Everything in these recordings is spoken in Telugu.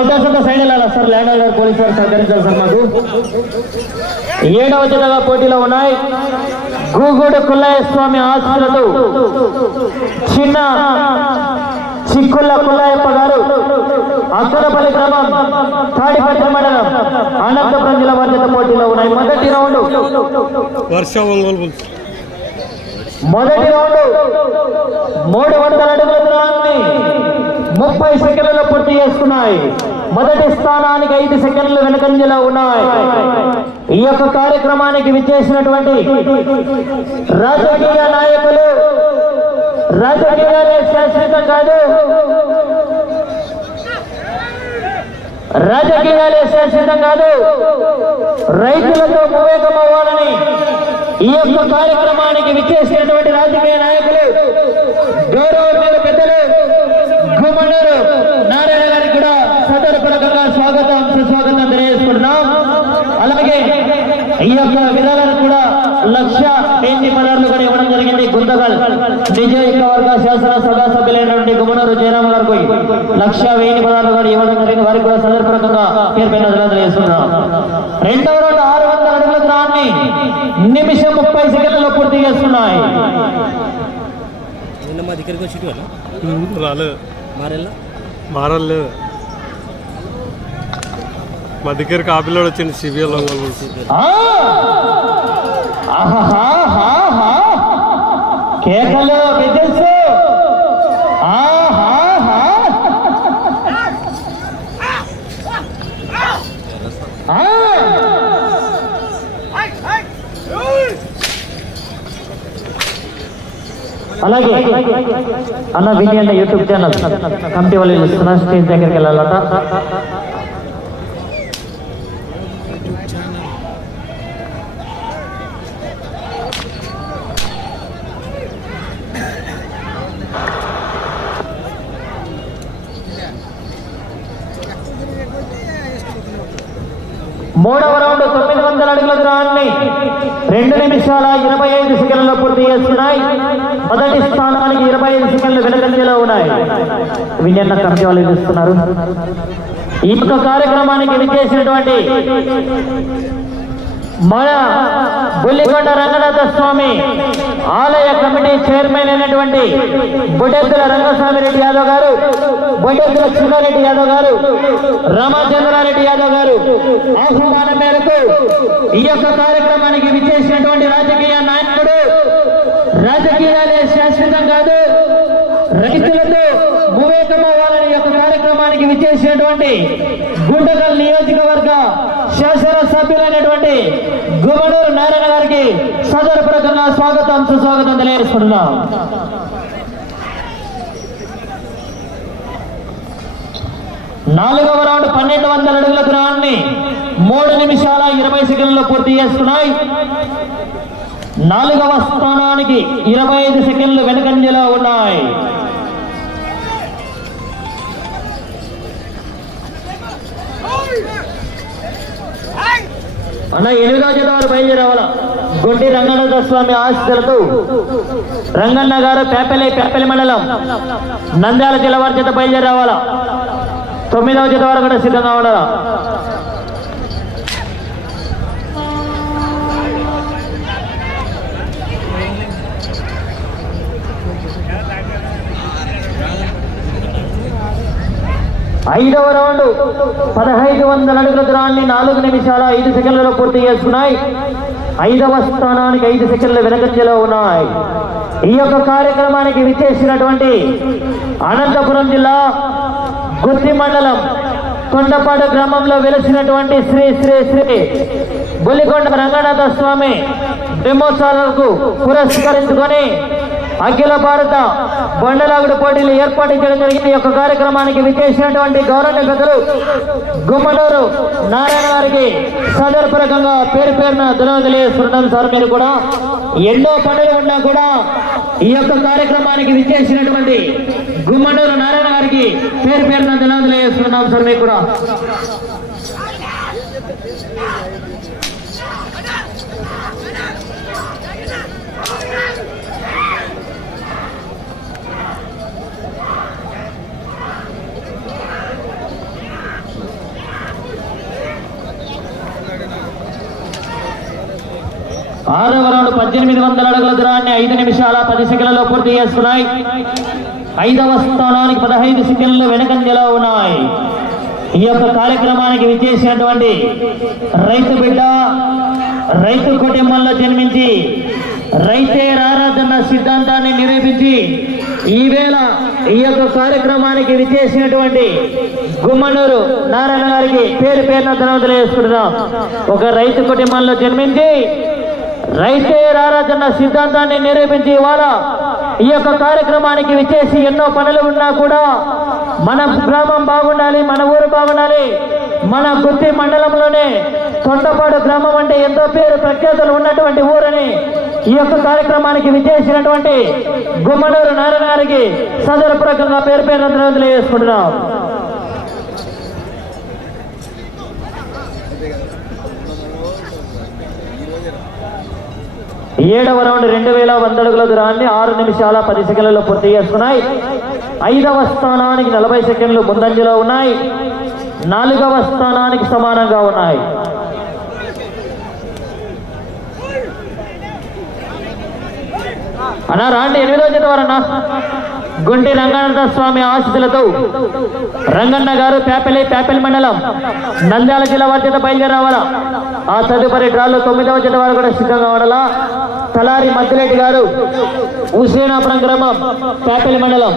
అవకాశం సైడ్ వెళ్ళాలి? సార్ ల్యాండ్ ఆర్డర్ పోలీసు వారు సహకరించాలి సార్ మాకు. ఏడవ జతగా పోటీలో ఉన్నాయి. గూగూడు కుల్లయ్య స్వామి ఆశీస్సులతో చిన్న చిక్కుళ్ళ కుల్లయ్యప్ప గారు అక్కరపల్లి గ్రామం తాడిపత్రి మండలం అనంతపురం జిల్లా జత పోటీలో ఉన్నాయి. మొదటి రౌండ్. వర్ష మొదటి రౌండ్. మూడు వందల అడుగుల దూరాన్ని ముప్పై సెకండ్లలో పూర్తి చేసుకున్నాయి. మొదటి స్థానానికి ఐదు సెకండ్లు వెనుకంజలో ఉన్నాయి. ఈ యొక్క కార్యక్రమానికి విచ్చేసినటువంటి రాజకీయ నాయకులు రాజకీయాలే శాశ్వతం కాదు. రాజకీయాలే శాశ్వతం కాదు. రైతులతో మమేకం అవ్వాలని ఈ యొక్క కార్యక్రమానికి విచ్చేసినటువంటి రాజకీయ నాయకులు గౌరవ పెద్దలు గుమ్మనూరు నారాయణ గారికి కూడా సదరపూర్వకంగా స్వాగతం సుస్వాగతం తెలియజేసుకుంటున్నాం అలాగే ఈ యొక్క విధానాలు కూడా లక్ష వెయ్యి పదార్లు కూడా ఇవ్వడం జరిగింది. గుంతగల్ నియోజకవర్గ శాసన సభా సభ్యులైనటువంటి గుమ్మనూరు జయరామ గారికి లక్ష వెయ్యి పదార్లు కూడా ఇవ్వడం జరిగింది. వారికి కూడా సదరపూర్వకంగా పేరు తెలియజేస్తున్నాం. రెండవ రోజు ఆరు వందల అడుగుల దూరాన్ని నిమిషం ముప్పై సెకండ్లలో పూర్తి చేస్తున్నాయి మా దగ్గరికి వచ్చి రాలేదు మారెల్లా మారలేదు మా దగ్గరికి ఆపిల్లోడు వచ్చింది సిబిఎల్ అలాగే. అన్న విని అన్న యూట్యూబ్ ఛానల్. కమిటీ వాళ్ళు చూస్తున్నా స్టేజ్ దగ్గరికి వెళ్ళాలట. మూడవ రౌండ్ తొమ్మిది వందల అడుగుల దూరాన్ని రెండు నిమిషాల ఇరవై ఐదు సెకండ్లలో పూర్తి చేస్తున్నాయి. మొదటి స్థానానికి ఇరవై ఐదు సెకండ్లు వెనకంజలో ఉన్నాయి. విజయన్న కమిటీ వాళ్ళు ఇస్తున్నారు ఈ యొక్క కార్యక్రమానికి విచ్చేసినటువంటి మన బుల్లికొండ రంగనాథ స్వామి ఆలయ కమిటీ చైర్మన్ అయినటువంటి బుడ్డెద్దుల రంగస్వామి రెడ్డి యాదవ్ గారు బుడ్డెద్దుల చిన్నారెడ్డి యాదవ్ గారు రామచంద్రారెడ్డి యాదవ్ గారు ఆహ్వానం మేరకు ఈ యొక్క కార్యక్రమానికి విచ్చేసినటువంటి రాజకీయ నాయకుడు రాజకీయాలే శాశ్వతం కాదు. రైతులతో వివేకమవ్వాలని ఈ యొక్క కార్యక్రమానికి విచ్చేసినటువంటి గుండగల్ నియోజకవర్గ శాసన సభ్యులైనటువంటి నారాయణ గారికి సదరపరకంగా స్వాగతం సుస్వాగతం తెలియజేసుకుంటున్నాం. నాలుగవ రౌండ్ పన్నెండు వందల అడుగుల దూరాన్ని మూడు నిమిషాల ఇరవై సెకండ్లు పూర్తి చేసుకున్నాయి నాలుగవ స్థానానికి ఇరవై ఐదు సెకండ్లు వెనుకంజలో ఉన్నాయి. అన్న ఎనిమిదో జత వారు బయలుదేరావాల గుంటి రంగనాథ స్వామి ఆశీస్సులతో రంగన్న గారు పేపల్లి పేపల్లి మండలం నంద్యాల జిల్లా వారి చేత బయలుదేరావాల తొమ్మిదవ జత కూడా సిద్ధంగా ఉండాలా? ఐదవ రౌండ్ పదహైదు వందల అడుగుల దూరాన్ని నాలుగు నిమిషాల ఐదు సెకండ్లలో పూర్తి చేసుకున్నాయి. ఐదవ స్థానానికి ఐదు సెకండ్ల వెనకంజలో ఉన్నాయి. ఈ యొక్క కార్యక్రమానికి విచ్చేసినటువంటి అనంతపురం జిల్లా గుత్తి మండలం కొండపాడు గ్రామంలో వెలిసినటువంటి శ్రీ శ్రీ శ్రీ బుల్లికొండ రంగనాథ స్వామి బ్రహ్మోత్సవాలకు పురస్కరించుకొని అఖిల భారత బండలాగుడు పోటీలు ఏర్పాటు చేయడం జరిగింది. ఈ యొక్క కార్యక్రమానికి విచ్చేసినటువంటి గౌరవ పెద్దలు గుమ్మనూరు నారాయణ గారికి సదర్పరకంగా పేరు పేరున ధన్యవాదాలు సార్ మీరు కూడా ఎన్నో పనులు ఉన్నా కూడా ఈ యొక్క కార్యక్రమానికి విచ్చేసినటువంటి గుమ్మనూరు నారాయణ గారికి పేరు పేరున ధన్యవాదాలు సార్ మీకు కూడా. ఆరవ రౌండ్ పద్దెనిమిది వందల అడుగుల దూరాన్ని ఐదు నిమిషాల పది సెకండ్లలో పూర్తి చేస్తున్నాయి. ఐదవ స్థానానికి పదహైదు సెకండ్లు వెనకంజలో ఉన్నాయి. ఈ యొక్క కార్యక్రమానికి విచ్చేసినటువంటి రైతు బిడ్డ రైతు కుటుంబంలో జన్మించి రైతే రారాధన్న సిద్ధాంతాన్ని నిరూపించి ఈవేళ ఈ యొక్క కార్యక్రమానికి విచ్చేసినటువంటి గుమ్మనూరు నారాయణ గారికి పేరు పేరున ధనవంతులు చేసుకుంటున్నాం ఒక రైతు కుటుంబంలో జన్మించి రైతే రారాజన్న సిద్ధాంతాన్ని నిరూపించి ఇవాళ ఈ యొక్క కార్యక్రమానికి విచ్చేసి ఎన్నో పనులు ఉన్నా కూడా మన గ్రామం బాగుండాలి మన ఊరు బాగుండాలి మన గుత్తి మండలంలోనే తొండపాడు గ్రామం అంటే ఎంతో పేరు ప్రఖ్యాతులు ఉన్నటువంటి ఊరని ఈ యొక్క కార్యక్రమానికి విచ్చేసినటువంటి గుమ్మనూరు నారాయణ గారికి సదరపూర్వకంగా పేరు పేరు వేసుకుంటున్నాం ఏడవ రౌండ్ రెండు వేల వంద అడుగుల దూరాన్ని ఆరు నిమిషాల పది సెకండ్లలో పూర్తి చేసుకున్నాయి. ఐదవ స్థానానికి నలభై సెకండ్లు ముందంజలో ఉన్నాయి. నాలుగవ స్థానానికి సమానంగా ఉన్నాయి. అన్నా రాండి ఎనిమిదో జత వారన్నా. గుంటి రంగనాథ స్వామి ఆశీస్సులతో రంగన్న గారు పేపలి పేపలి మండలం నంద్యాల జిల్లా వర్ధ్యత చేత బయలుదేరి రావాలా ఆ తదుపరి డ్రాలో తొమ్మిదవ జత వారు కూడా సిద్ధంగా ఉండాలా? తలారి మద్దిరెడ్డి గారు హుసేనాపురం గ్రామం పేపలి మండలం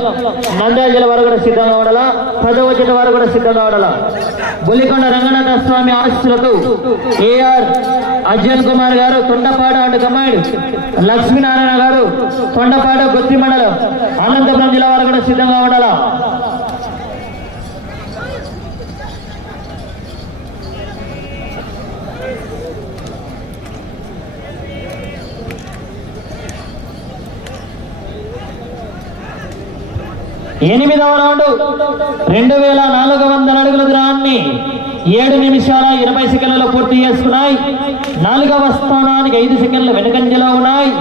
నంద్యాల జిల్లా వారు కూడా సిద్ధంగా ఉండాలా? పదవ జత వారు కూడా సిద్ధంగా ఉండాలా? బులికొండ రంగనాథ స్వామి ఆశీస్సులతో ఏఆర్ అర్జున్ కుమార్ గారు తొండపాడు అండ్ కమాండ్ లక్ష్మీనారాయణ గారు తొండపాడు గుత్తి మండలం అనంతపురం జిల్లా వారు కూడా సిద్ధంగా ఉండాలా? ఎనిమిదవ రౌండ్. రెండు వేల నాలుగు వందల అడుగుల దూరాన్ని ఏడు నిమిషాల ఇరవై సెకండ్లలో పూర్తి చేసుకున్నాయి. నాలుగవ స్థానానికి ఐదు సెకండ్లు వెనుకంజలో ఉన్నాయి.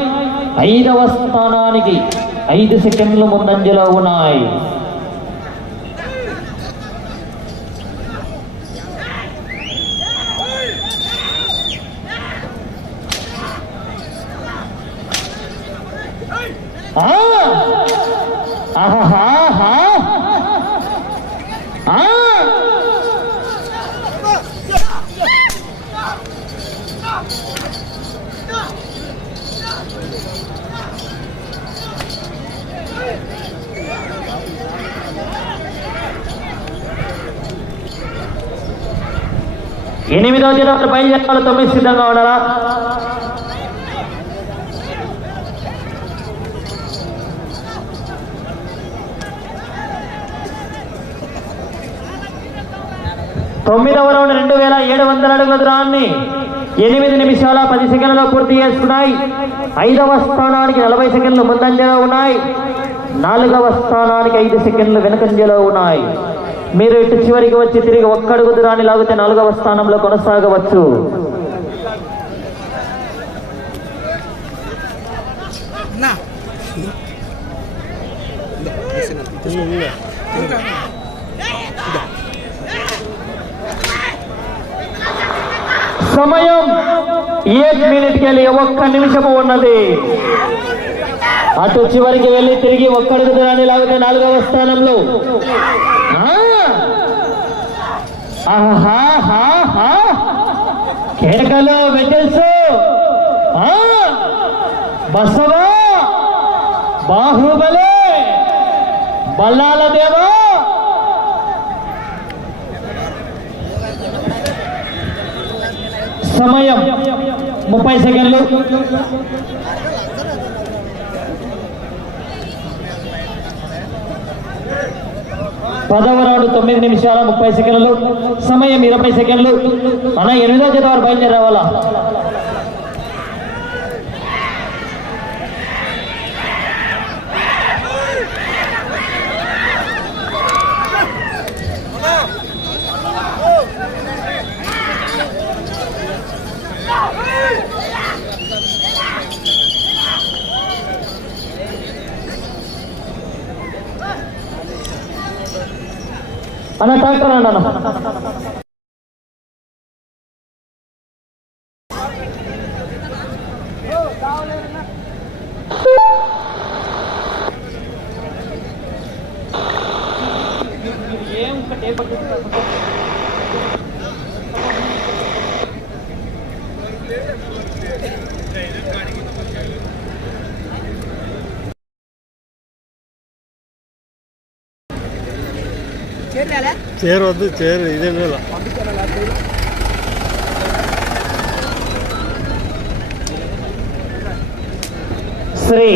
ఐదవ స్థానానికి ఐదు సెకండ్లు ముందంజలో ఉన్నాయి ఆ! ఎనిమిదవ అక్కడ బయలుదేరాలి తొమ్మిది సిద్ధంగా ఉండాలా? తొమ్మిదవ రౌండ్ రెండు వేల ఏడు వందల అడుగుల దూరాన్ని ఎనిమిది నిమిషాల పది సెకండ్లలో పూర్తి చేసుకున్నాయి. ఐదవ స్థానానికి నలభై సెకండ్లు ముందంజలో ఉన్నాయి. నాలుగవ స్థానానికి ఐదు సెకండ్లు వెనుకంజలో ఉన్నాయి. మీరు ఇటు చివరికి వచ్చి తిరిగి ఒక్కడుగు దూరాన్ని లాగితే నాలుగవ స్థానంలో కొనసాగవచ్చు. సమయం ఏక్ మినిట్కి వెళ్ళి ఒక్క నిమిషము ఉన్నది. అటు చివరికి వెళ్ళి తిరిగి ఒక్కడుగు దూరాన్ని లాగితే నాలుగవ స్థానంలో. ఆ! ఆహాహాహా! కేకలు వెటల్స్ బసవా. బాహుబలి. బల్లాల దేవా సమయం ముప్పై సెకండ్లు. పదవ రౌండ్ తొమ్మిది నిమిషాల ముప్పై సెకండ్లు సమయం ఇరవై సెకండ్లు. అన్న ఎనిమిదో జత వారు బయలుదేరి రావాలా? అన్న ట్రాక్టర్ అన్న చీర వద్దు చీర ఇదే నెల శ్రీ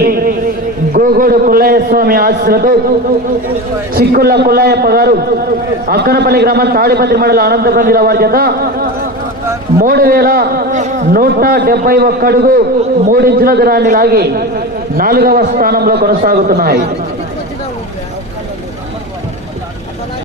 గోగోడు కుల్లయ్య స్వామి ఆశీస్సులతో చిక్కుళ్ళ కుల్లయ్యప్ప గారు అక్కనపల్లి గ్రామం తాడిపత్రి మండల అనంతపురం జిల్లా వారి చేత మూడు వేల నూట డెబ్బై ఒక్క అడుగు మూడించుల దూరాన్ని లాగి నాలుగవ స్థానంలో కొనసాగుతున్నాయి.